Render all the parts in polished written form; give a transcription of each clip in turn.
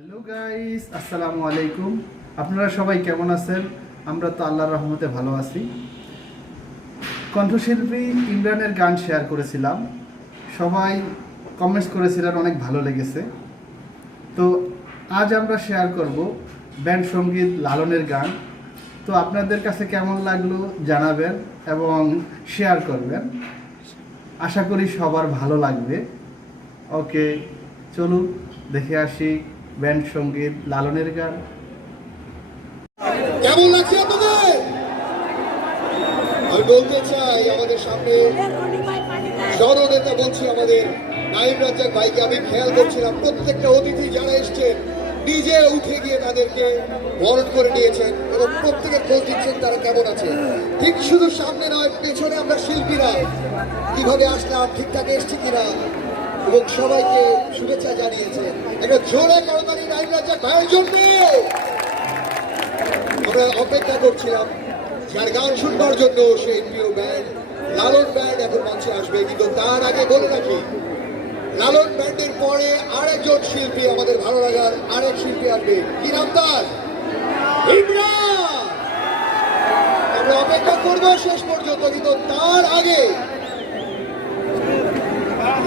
Hello guys, আসসালামু আলাইকুম। আপনারা সবাই কেমন আছেন? আমরা তো আল্লাহর রহমতে ভালো আছি। কণ্ঠশিল্পী ইমরানের গান শেয়ার করেছিলাম, সবাই কমেন্টস করেছিলেন, অনেক ভালো লেগেছে। তো আজ আমরা শেয়ার করব ব্যান্ড সঙ্গীত লালনের গান। তো আপনাদের কাছে কেমন লাগলো জানাবেন এবং শেয়ার করবেন। আশা করি সবার ভালো লাগবে। ওকে, চলুন দেখে আসি ব্যান্ড সঙ্গীত লালনের গান। কেমন লাগছে আপনাদের? আমি বলতে চাই আমাদের সামনে জননেতা বলছি আমাদের নাইম রাজ্জাক ভাইকে আমি খেয়াল করছিলাম প্রত্যেকটা অতিথি যারা এসছেন নিজে উঠে গিয়ে তাদেরকে বরণ করে নিয়েছেন এবং প্রত্যেকের খোঁজ দিচ্ছেন তারা কেমন আছে। ঠিক শুধু সামনে নয়, পেছনে আমরা শিল্পীরা কিভাবে আসলাম, ঠিকঠাক এসছি কিনা, এবং সবাইকে শুভেচ্ছা জানিয়েছে। একটা জোরে করতালি নাইম রাজ্জাক ভাইয়ের জন্য। আমরা অপেক্ষা করছিলাম যার গান শুনবার জন্য, সেই প্রিয় ব্যান্ড লালন ব্যান্ড এখন মঞ্চে আসবে। কিন্তু তার আগে বলে রাখি, লালন ব্যান্ডের পরে আরেকজন শিল্পী, আমাদের ভালো লাগার আরেক শিল্পী আসবে। কি নাম তার? ইমরান। আমরা অপেক্ষা করবো শেষ পর্যন্ত, কিন্তু তার আগে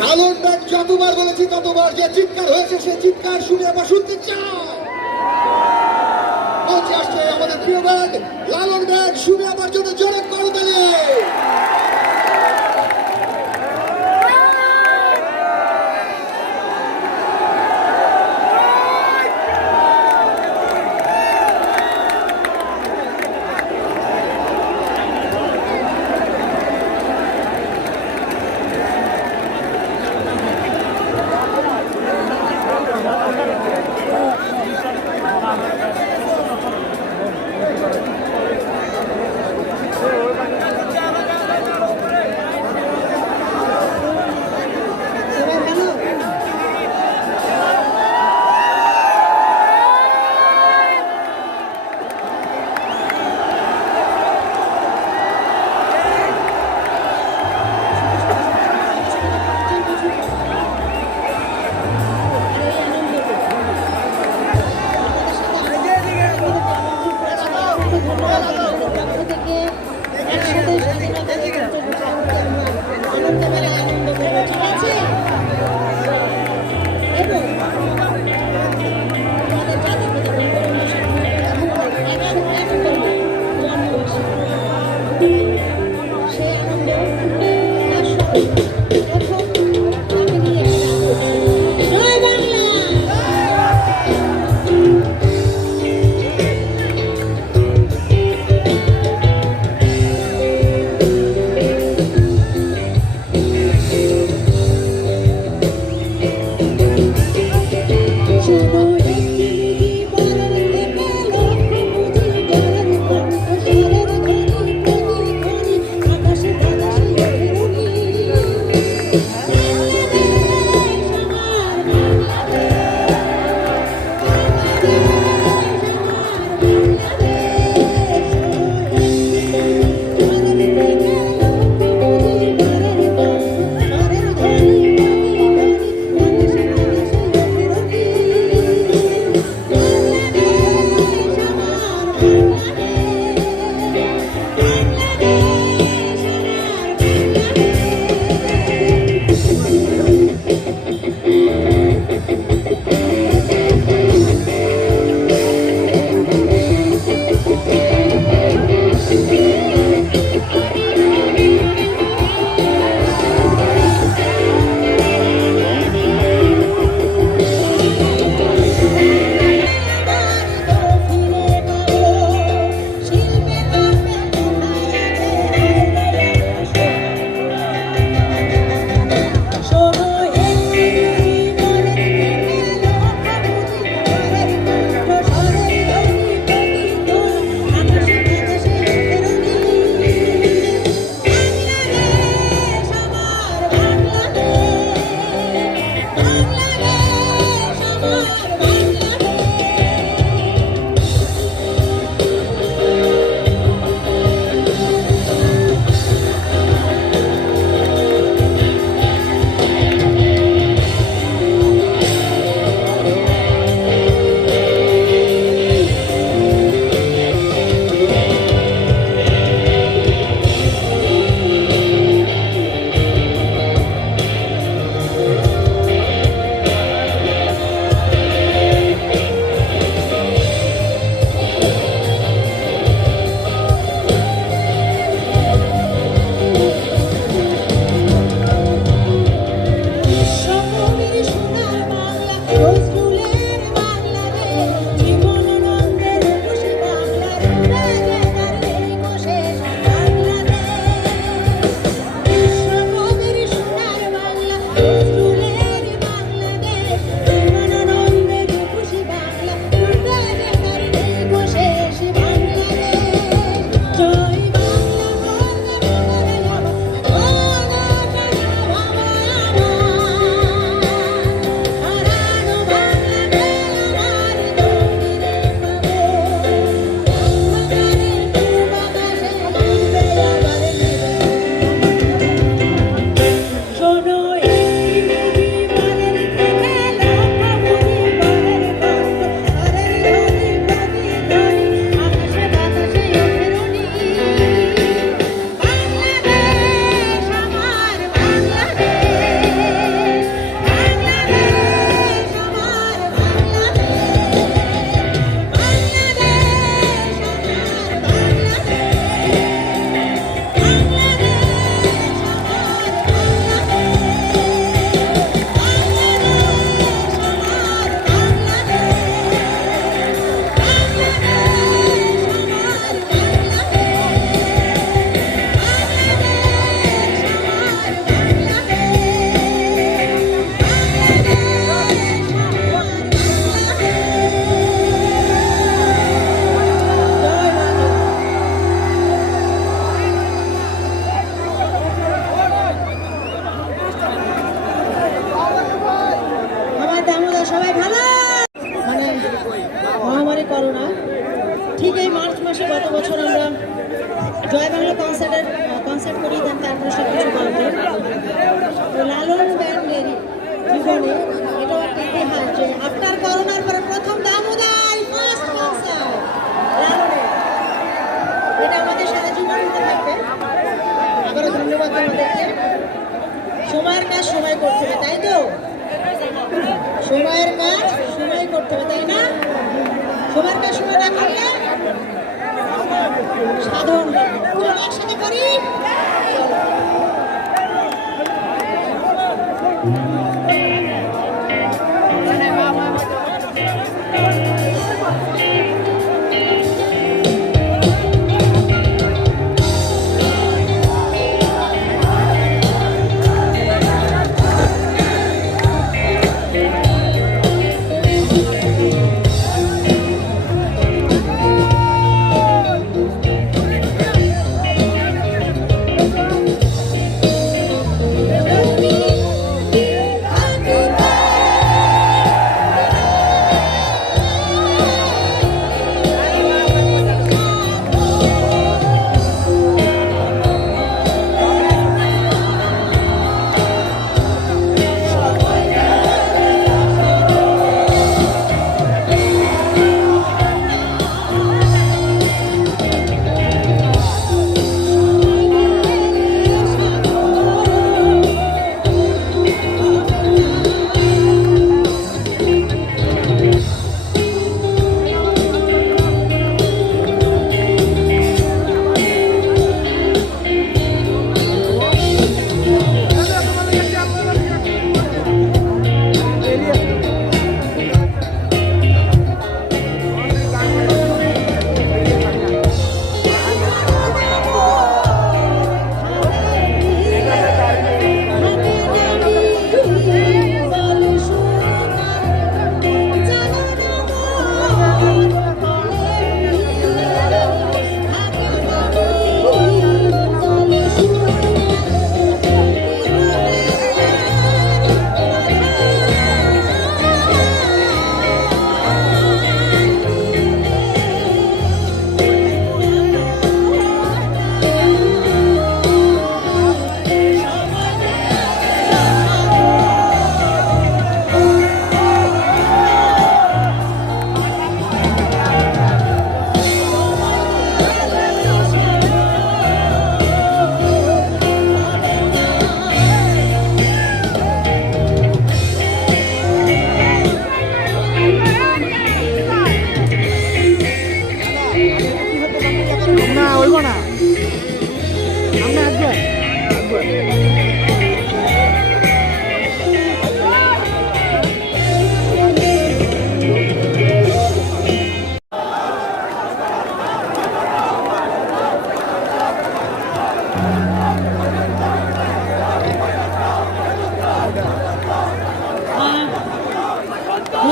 লালন ব্যান্ড যতবার বলেছি ততবার যে চিৎকার হয়েছে, সে চিৎকার শুনে আমরা শুনতে চাই। মঞ্চে আসছে আমাদের প্রিয় ব্যান্ড লালন ব্যান্ড, শুনে আমার জন্য জোরে করতালি। সবাই ভালো মানে মহামারী করোনা ঠিক এই মার্চ মাসে গত বছর আমরা জয় বাংলা কনসার্ট করি দেন তারপরে সব কিছু বন্ধ তো লালন ব্যান্ডের জীবনে এটাও একটা ইতিহাস যে আফটার করোনার পরে প্রথম দামোদর ফার্স্ট কনসার্ট লালনের এটা আমাদের সাথে জীবন্ত থাকবে আবারও ধন্যবাদ তোমাদেরকে সময়ের কাজ সময় করতে হবে তাই তো সময়ের কাজ সময় করতে হবে তাই না সময়ের কাজ সময় না করলে সাধারণ চলো একসাথে করি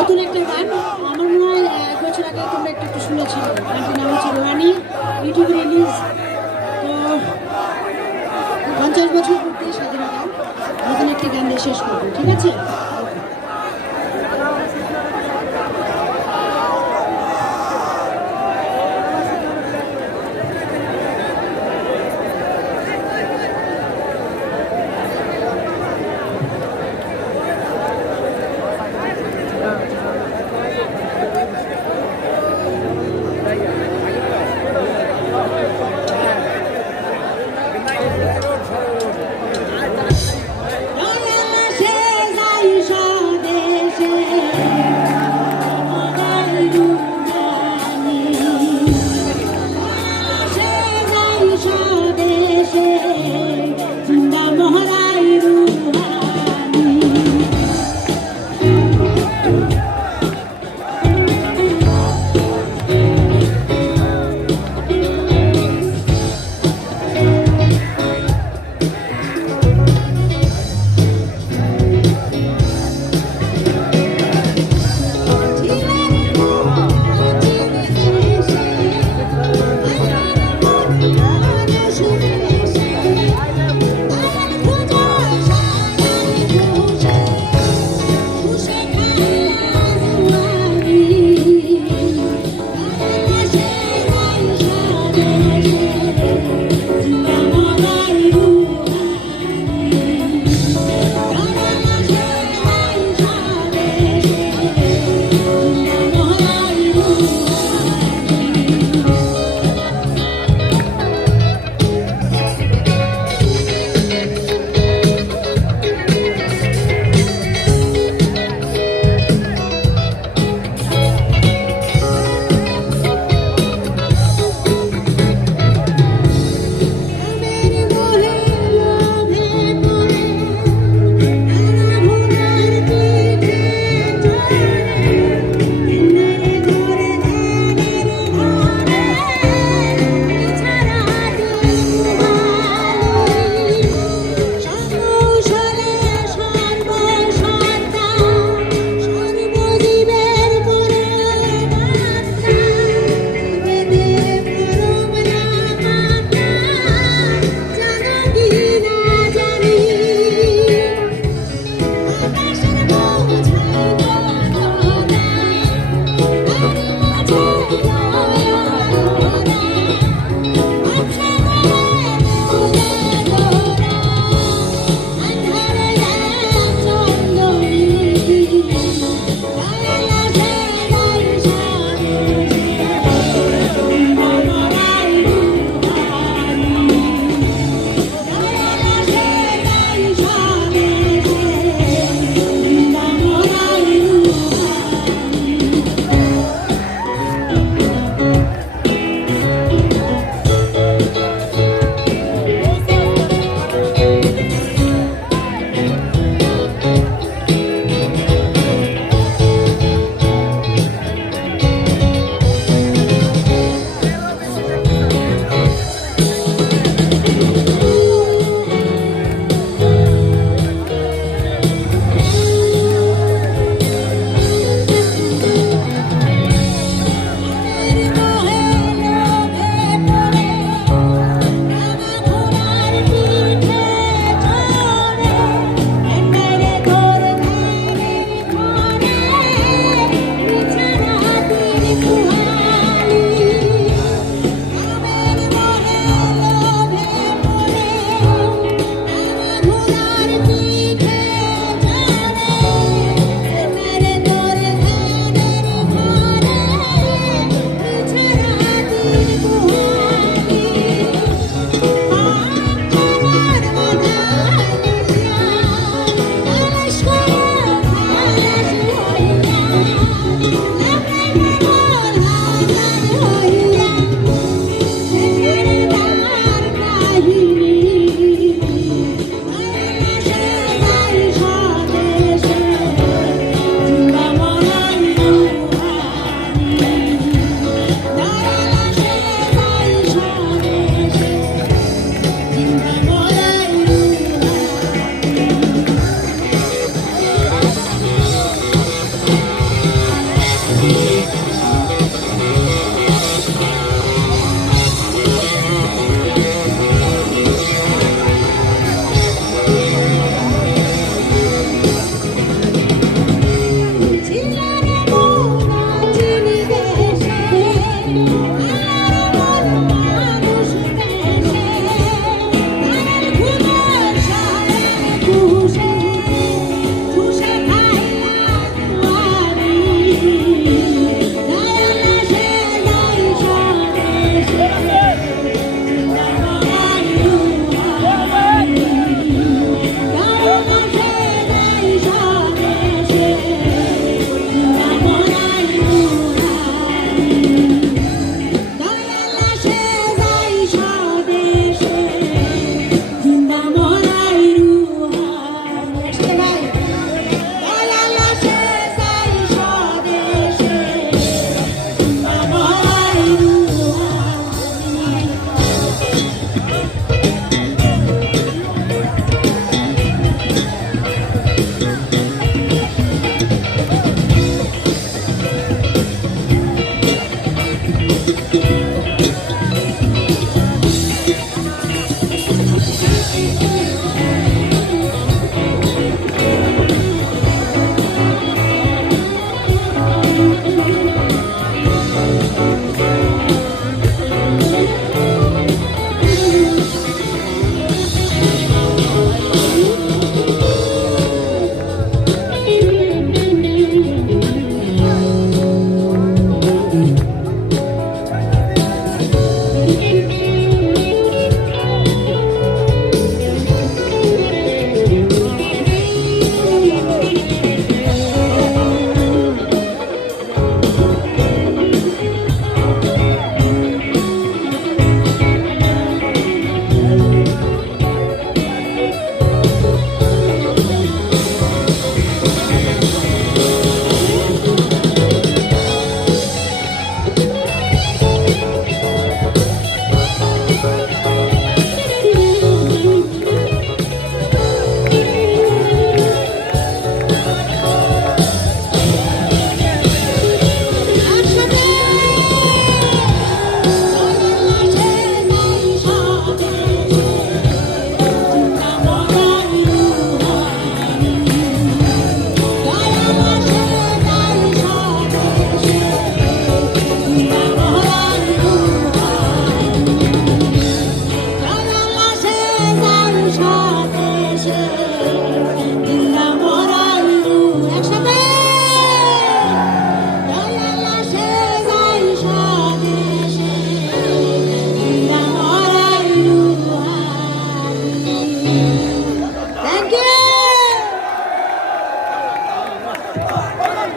নতুন একটা গান, আমার মনে হয় 1 বছর আগে তোমরা একটু শুনেছিল। গানটির নাম হচ্ছে রোহানি, ইউটিউবে রিলিজ। তো 50 বছর পূর্তি স্বাধীনতা, নতুন একটি গান দিয়ে শেষ করবো, ঠিক আছে? সে যাই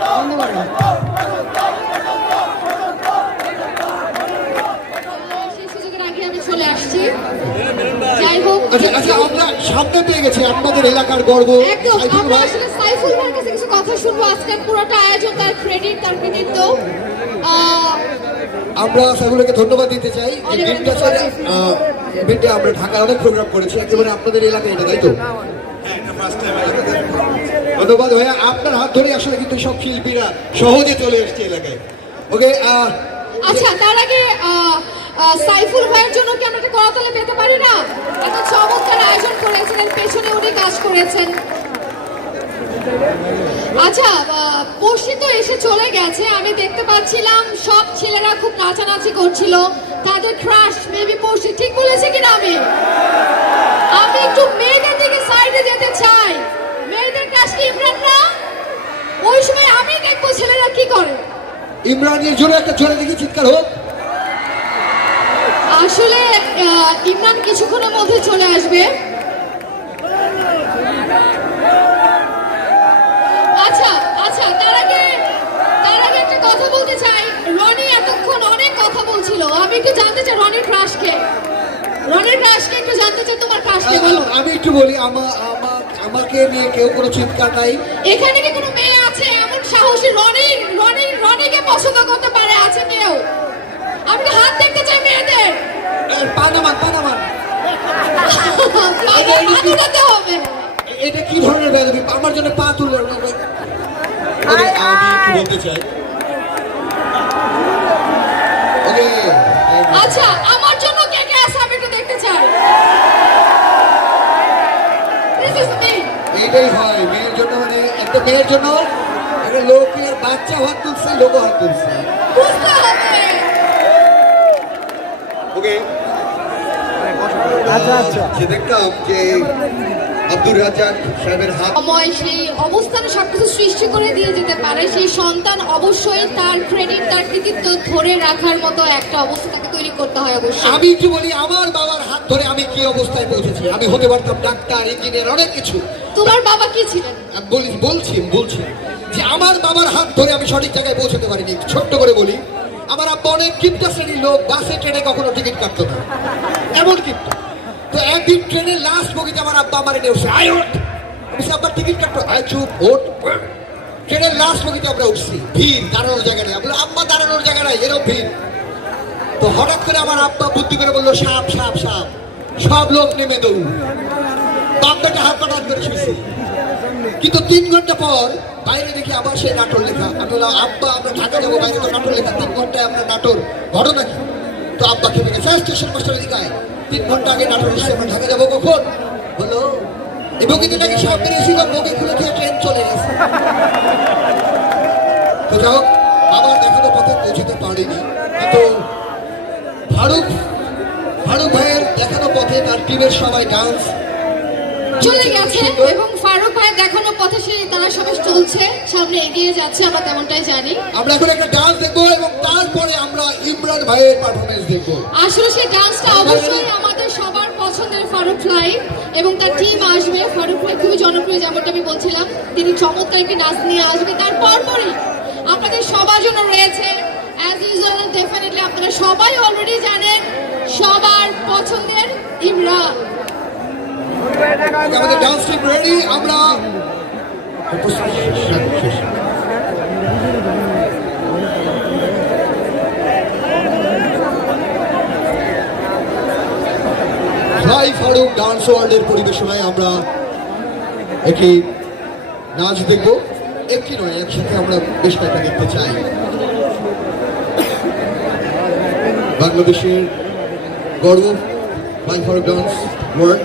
বন্ধ করো। সেই সুযোগের আগে আমি চলে আসছি। যাই হোক, আচ্ছা আচ্ছা, আমরা সামনে পেয়ে গেছি আপনাদের এলাকার গর্ব একদম সাইফুল আমরা ভাই। আসলে সাইফুল ভাইয়ের কাছে কিছু কথা শুনবো। আজকের পুরোটা আয়োজন, তার ক্রেডিট, তার কৃতিত্ব। আমরা সাইফুলকে ধন্যবাদ দিতে চাই। এই দিনটা ছেড়ে ইভেন্টে আমরা ঢাকায় অনেক প্রোগ্রাম করেছি, একেবারে আপনাদের এলাকায় এটা, তাই তো? ধন্যবাদ ভাইয়া, আপনার হাত ধরে আসলে কিন্তু সব শিল্পীরা সহজে চলে এসছে এলাকায়। ওকে, আচ্ছা, তার আগে সাইফুল ভাইয়ের জন্য কি আমরা একটা করতালি পেতে পারি না? এত চমৎকার আয়োজন করেছিলেন, পেছনে উনি কাজ করেছেন। আচ্ছা, পড়শি তো এসে চলে গেছে। আমি দেখতে পাচ্ছিলাম সব ছেলেরা খুব নাচানাচি করছিল, তাদের ক্রাশ মেবি পড়শি। ঠিক বলেছে কিনা? আমি একটু মেয়েদের দিকে সাইডে যেতে চাই। মেয়েদের ক্রাশ কি ইমরানরা? ওই সময় আমি দেখবো ছেলেরা কি করে। ইমরানের জন্য একটা জোরে দেখি চিৎকার হোক। আসলে ইমরান কিছুক্ষণের মধ্যে চলে আসবে। আচ্ছা আচ্ছা, তার আগে একটা কথা বলতে চাই। রনি এতক্ষণ অনেক কথা বলছিল, আমি একটু জানতে চাই রনির ক্রাশকে একটু জানতে চাই। তোমার ক্রাশকে বলো। আমি একটু বলি, আমাকে নিয়ে কেউ কোনো চিৎকার নাই। এখানে কি কোনো মেয়ে আছে এমন সাহসী রনিকে পছন্দ করতে পারে? আছে কেউ? আমি তো হাত দেখতে চাই মেয়েদের। পানামান হাত উঠাতে হবে। এটা কি ধরনের বেদবি? আমার জন্য পা তুলে আমি কি বলতে চাই। ওকে, আচ্ছা, আমার জন্য কে কে আছে আমি একটু দেখতে চাই। This is me. এইটাই হয় মেয়ের জন্য, মানে একটা মেয়ের জন্য একটা লোকের বাচ্চা হাত তুলছে, লোক হাত তুলছে। বুঝতে হবে। ওকে, আচ্ছা সে দেখলাম যে আব্দুর রাজ্জাক সাহেবের হাত সময় সেই অবস্থানে সবকিছু সৃষ্টি করে দিয়ে যেতে পারে। সেই সন্তান অবশ্যই তার ক্রেডিট, তার কৃতিত্ব ধরে রাখার মতো একটা অবস্থা তাকে তৈরি করতে হয় অবশ্যই। আমি একটু বলি, আমার বাবার হাত ধরে আমি কি অবস্থায় পৌঁছেছি। আমি হতে পারতাম ডাক্তার, ইঞ্জিনিয়ার, অনেক কিছু। তোমার বাবা কি ছিলেন? আমি বলছি যে আমার বাবার হাত ধরে আমি সঠিক জায়গায় পৌঁছতে পারিনি। ছোট্ট করে বলি, আমার আব্বা অনেক কিপ্টা শ্রেণীর লোক, বাসে ট্রেনে কখনো টিকিট কাটতো না, এমন কিপ্টা। তো একদিন ট্রেনের লাস্ট বগিতে আমার আব্বা আমার এনে উঠছে, আয় ওঠ। আমি আব্বার টিকিট কাটতো, আয় চুপ ওঠ। ট্রেনের লাস্ট বগিতে আমরা উঠছি, ভিড়, দাঁড়ানোর জায়গা নেই। আমরা আব্বা দাঁড়ানোর জায়গা নাই, এরকম ভিড়। তো হঠাৎ করে আমার আব্বা বুদ্ধি করে বললো, সাপ সাপ সাপ। সব লোক নেমে দৌড়, বাপটাকে হাত পাঠাত করে শুয়েছি। কিন্তু 3 ঘন্টা পর বাইরে দেখি আবার সেই নাটোর লেখা। আমি বললাম, আব্বা আমরা ঢাকা যাবো, বাইরে তো নাটোর লেখা। 3 ঘন্টায় আমরা নাটোর, ঘটনা কি? তো আব্বা খেপে গেছে, স্টেশন মাস্টার এদিকে 3 ঘন্টা আগে নাটোর এসে আমরা ঢাকা যাবো কখন? বললো এই বগিতে নাকি সব বেরিয়েছিল, বগি খুলে দিয়ে ট্রেন চলে গেছে। তো যাই হোক, বাবার দেখানো পথে পৌঁছতে পারিনি। কিন্তু ফারুক ভাইয়ের দেখানো পথে তার টিমের সবাই ডান্স চলে গেছে এবং ফারুক ভাইয়ের দেখানো পথে তারা সবাই চলছে, সামনে এগিয়ে যাচ্ছে, আমরা তেমনটাই জানি। আমরা এখন একটা ডান্স দেখবো এবং তারপরে আমরা ইমরান ভাইয়ের পারফরমেন্স দেখবো। আসলে সেই ডান্সটা অবশ্যই আমাদের সবার পছন্দের ফারুক ভাই এবং তার টিম আসবে। ফারুক ভাই খুবই জনপ্রিয়, যেমনটা আমি বলছিলাম, তিনি চমৎকার একটি নাচ নিয়ে আসবে। তারপরই আপনাদের সবার জন্য রয়েছে অ্যাজ ইউজুয়াল, ডেফিনেটলি আপনারা সবাই অলরেডি জানেন, সবার পছন্দের ইমরান। আমাদের ডান্স টিম রেডি, আমরা ভাই ফারুক ডান্স ওয়ার্ল্ডের পরিবেশনায় আমরা একটি নাচ দেখব। একটি নয়, একসাথে আমরা বেশ কয়েকটা দেখতে চাই। বাংলাদেশের গর্ব ভাই ফারুক ডান্স ওয়ার্ল্ড।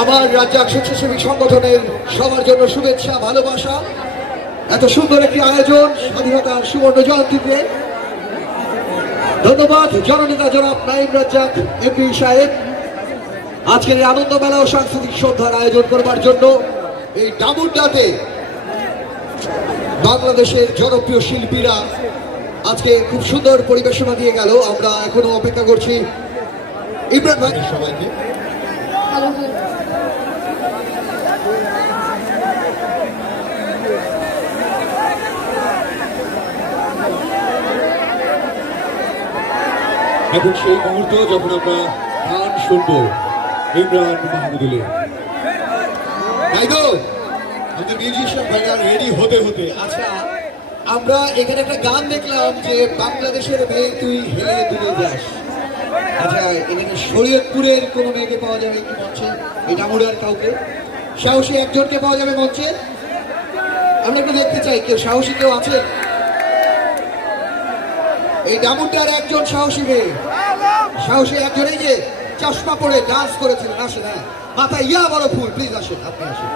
আমার রাজ্জাক স্বেচ্ছাসেবী সংগঠনের সবার জন্য শুভেচ্ছা, ভালোবাসা। এত সুন্দর একটি আয়োজন স্বাধীনতার সুবর্ণ জয়ন্তীতে ধন্যবাদ জননেতা জনাব নাইম রাজ্জাক এমপি সাহেব আজকের এই আনন্দ মেলা ও সাংস্কৃতিক সন্ধ্যার আয়োজন করবার জন্য। এই ডামুড্ডাতে বাংলাদেশের জনপ্রিয় শিল্পীরা আজকে খুব সুন্দর পরিবেশনা দিয়ে গেল। আমরা এখনো অপেক্ষা করছি ইমরান ভাই সবাইকে। হ্যালো হ্যালো এখন সেই মুহূর্ত যখন আমরা গান শুনবো ইমরান মাহমুদুলের। তাই তো আমাদের মিউজিশিয়ান ভাইরা রেডি হতে হতে, আচ্ছা আমরা এখানে একটা গান দেখলাম যে বাংলাদেশের মেয়ে তুই হেলে তুলে যাস। আচ্ছা এখানে শরীয়তপুরের কোন মেয়েকে পাওয়া যাবে কি মঞ্চে? এই ডামুডার কাউকে সাহসী একজনকে পাওয়া যাবে মঞ্চে? আমরা একটু দেখতে চাই কেউ সাহসী কেউ আছে? এই ডামুডার একজন সাহসী মেয়ে, সাহসী একজন, এই যে চশমা পরে ডান্স করেছিলেন, আসেন। হ্যাঁ মাথায় ইয়া বড় ফুল, প্লিজ আসেন, আপনি আসেন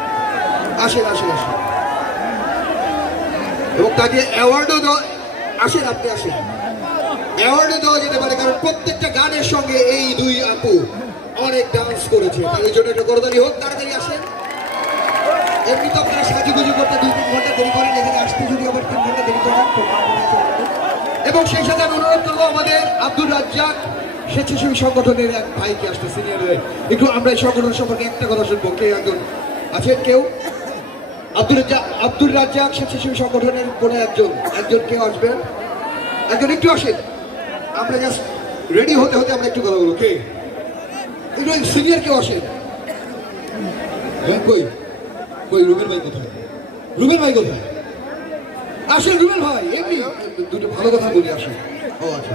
আসেন আসেন আসেন। এবং তাকে অ্যাওয়ার্ডও দেওয়া, আসেন আপনি আসেন, অ্যাওয়ার্ডও দেওয়া যেতে পারে, কারণ প্রত্যেকটা গানের সঙ্গে এই দুই আপু অনেক ডান্স করেছে। তার জন্য একটা করতালি হোক, তাড়াতাড়ি আসেন। এমনি তো আপনারা সাজুগুজু করতে 2-3 ঘন্টা দেরি করেন, এখানে আসতে যদি আবার 3 ঘন্টা দেরি করেন। এবং সেই সাথে আমি অনুরোধ করবো আমাদের আব্দুর রাজ্জাক স্বেচ্ছাসেবী সংগঠনের এক ভাইকে আসতে, সিনিয়র। একটু আমরা এই সংগঠন সম্পর্কে একটা কথা শুনবো। কে একজন আছেন কেউ? আব্দুর রাজ্জাক স্বেচ্ছাসেবী সংগঠনের কোনো একজন কেউ আসবেন? একজন একটু আসেন, আমরা জাস্ট রেডি হতে হতে আমরা একটু কথা বলবো। কে একটু সিনিয়র কেউ আসেন? কই কই রুবেল ভাই কোথায়? রুবেল ভাই কোথায়? আসেন রুবেল ভাই, এমনি দুটো ভালো কথা বলি, আসেন। ও আচ্ছা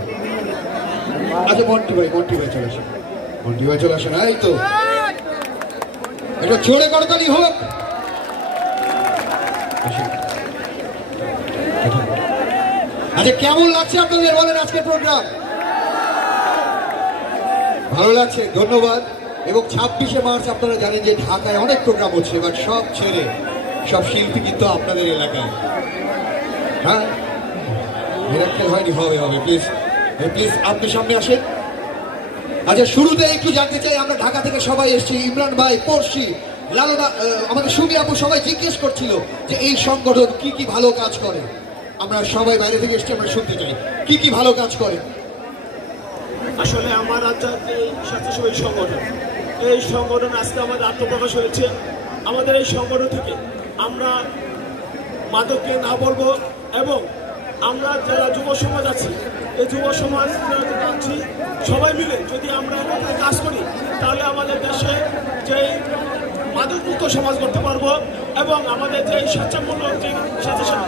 আচ্ছা, মন্টি ভাই চলে আসেন, মন্টি ভাই চলে আসেন। এই তো এটা জোরে করতালি হোক। আচ্ছা কেমন লাগছে আপনাদের বলেন আজকের প্রোগ্রাম? ভালো লাগছে, ধন্যবাদ। এবং 26শে মার্চ আপনারা জানেন যে ঢাকায় অনেক প্রোগ্রাম হচ্ছে, এবার সব ছেড়ে সব শিল্পী কিন্তু আপনাদের এলাকায়। হ্যাঁ মিরাক্কেল হয়নি, হবে প্লিজ প্লিজ আপনি সামনে আসেন। আচ্ছা শুরুতে একটু জানতে চাই, আমরা ঢাকা থেকে সবাই এসেছি, ইমরান ভাই, পড়শি, লালনা, আমাদের সুমি আপু সবাই জিজ্ঞেস করছিল যে এই সংগঠন কি কি ভালো কাজ করে। আমরা সবাই বাইরে থেকে এসেছি, আমরা শুনতে চাই কি কি ভালো কাজ করে। আসলে আমার রাজ্যের যে স্বেচ্ছাসেবী সংগঠন, এই সংগঠন আজকে আমাদের আত্মপ্রকাশ হয়েছে। আমাদের এই সংগঠন থেকে আমরা মাদককে না বলবো, এবং আমরা যারা যুব সমাজ আছি, এই যুব সমাজ আছি সবাই মিলে যদি আমরা এলাকায় কাজ করি, তাহলে আমাদের দেশে যে মাদকমুক্ত সমাজ করতে পারবো, এবং আমাদের যে স্বেচ্ছামূলক যে স্বেচ্ছাসেবী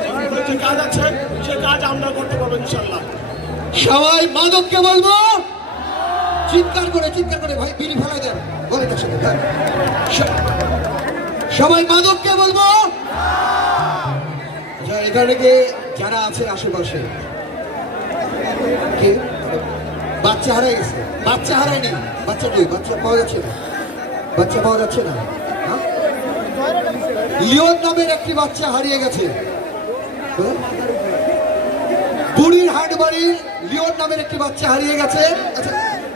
যে কাজ আছে সেই কাজ আমরা করতে পারবো ইনশাল্লাহ। সবাই মাদককে বলবো, চিৎকার করে ভাই বিড়ি ফেলাই দেন, বলেন একসাথে। সবাই মাদককে বলবো। এখানে যারা আছে আশেপাশে, কে বাচ্চা হারাই গেছে? বাচ্চা হারায়নি, বাচ্চা কই? বাচ্চা পাওয়া যাচ্ছে না। লিওন নামের একটি বাচ্চা হারিয়ে গেছে, বুড়ির হাট বাড়ির লিওন নামের একটি বাচ্চা হারিয়ে গেছে। আচ্ছা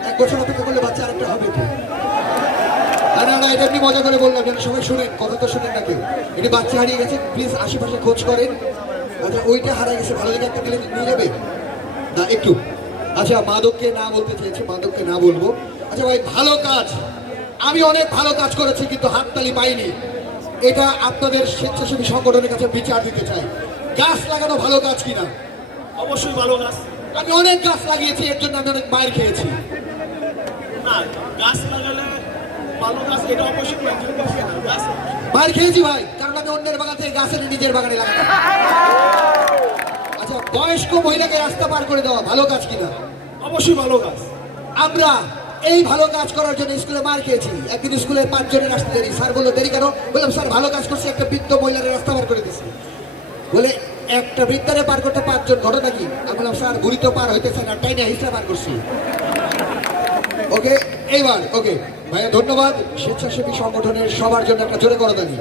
1 বছর অপেক্ষা করলে বাচ্চা আরেকটা হবে তো? না এটা আপনি মজা করে বললাম, সবাই শুনেন, কথা তো শুনেন না কেউ। এটি বাচ্চা হারিয়ে গেছে, প্লিজ আশেপাশে খোঁজ করেন। আচ্ছা ওইটা হারিয়ে গেছে, ভালো জায়গা একটা দিলে নিয়ে যাবে না একটু? আচ্ছা মাদককে না বলতে চেয়েছি, মাদককে না বলবো। আচ্ছা ভাই ভালো কাজ, আমি অনেক ভালো কাজ করেছি কিন্তু হাততালি পাইনি। এটা আপনাদের স্বেচ্ছাসেবী সংগঠনের কাছে বিচার দিতে চাই। গাছ লাগানো ভালো কাজ কিনা? অবশ্যই ভালো কাজ। আমি অনেক গাছ লাগিয়েছি, এর জন্য আমি অনেক মার খেয়েছি। না, গাছ লাগালে ভালো গাছ, এটা অবশ্যই গাছ মার খেয়েছি ভাই, কারণ আমি অন্যের বাগান থেকে গাছ এনে নিজের বাগানে লাগাই। আচ্ছা বয়স্ক মহিলাকে রাস্তা পার করে দেওয়া ভালো কাজ কিনা? অবশ্যই ভালো কাজ। আমরা এই ভালো কাজ করার জন্য স্কুলে মার খেয়েছি। একদিন স্কুলে 5 জনের আসতে দেরি, স্যার বললো দেরি কেন? বললাম স্যার ভালো কাজ করছে, একটা বৃদ্ধ মহিলার রাস্তা পার করে দিয়েছে। বলে একটা বৃদ্ধারে পার করতে 5 জন, ঘটনা কি? আমি বললাম স্যার বুড়ি তো পার হইতেছে না, টাইনা হিসেবে পার করছি। ওকে এইবার ওকে ভাইয়া ধন্যবাদ। স্বেচ্ছাসেবী সংগঠনের সবার জন্য একটা জোরে করতালি।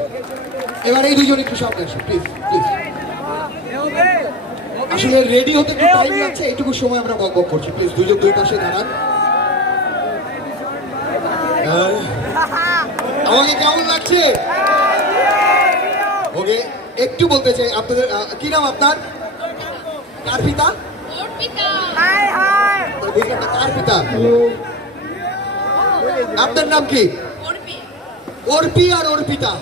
এবার এই দুজন একটু সামনে আসুন প্লিজ প্লিজ। আসলে রেডি হতে একটু টাইম লাগছে, এইটুকু সময় আমরা বকবক করছি, প্লিজ দুজন দুই পাশে দাঁড়ান। আমাকে কেমন লাগছে? ওকে একটু বলতে চাই আপনাদের, কি নাম আপনার? কার পিতা? বুঝলাম না কার পিতা? আপনার নাম কি? অর্পি আর অর্পিতা,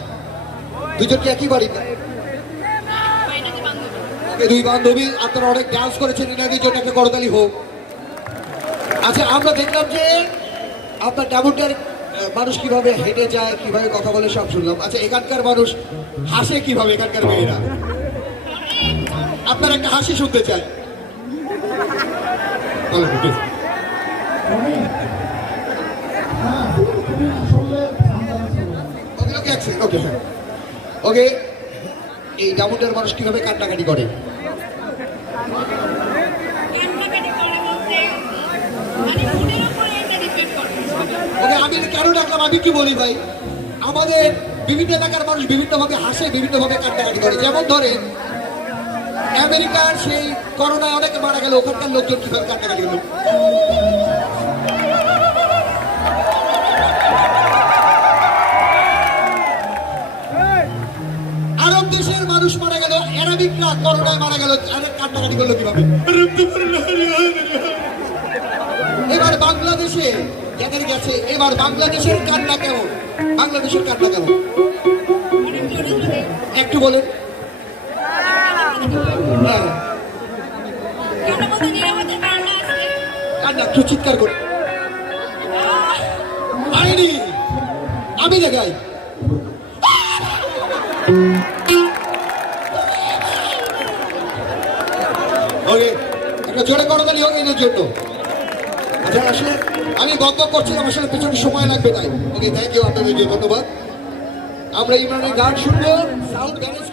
দুজন কি একই বাড়ি? দুই বান্ধবী, আপনারা অনেক ডান্স করেছেন, এনাদের জন্য একটা করতালি হোক। আচ্ছা, আমরা দেখলাম যে আপনার ডাবুটার মানুষ কিভাবে হেঁটে যায়, কিভাবে কথা বলে সব শুনলাম। আচ্ছা, এখানকার মানুষ হাসে কিভাবে, এখানকার মেয়েরা? আপনার একটা হাসি শুনতে চাই। বলেন, please। ওকে, ওকে, হ্যাঁ, ওকে। এই ডাবুটার মানুষ কিভাবে কান্নাকাটি করে? ওকে, আমি কেন ডাকলাম আমি কি বলি ভাই, আমাদের বিভিন্ন এলাকার মানুষ বিভিন্নভাবে হাসে, বিভিন্নভাবে কান্নাকাটি করে। যেমন ধরেন আমেরিকার সেই করোনায় অনেকে মারা গেল, ওখানকার লোকজন কিভাবে কান্নাকাটি করলো? আরব দেশের মানুষ মারা গেল, আরবিকরা করোনায় মারা গেল, কান্নাকাটি করলো কিভাবে? এবার বাংলাদেশে যাদের গেছে, এবার বাংলাদেশের কান্না কেমন? বাংলাদেশের কান্না কেমন একটু বলেন। হ্যাঁ, কান্না একটু চিৎকার করে আইনি আমি দেখাই। ওকে, একটা জোরে করতালি হোক এদের জন্য। আচ্ছা, আসলে আমি বন্ধ করছিলাম, আসলে পেছনে সময় লাগবে তাই। ওকে, থ্যাংক ইউ আপনাদেরকে, ধন্যবাদ। আমরা ইমরানের গান শুনবো, সাউন্ড ব্যালেন্স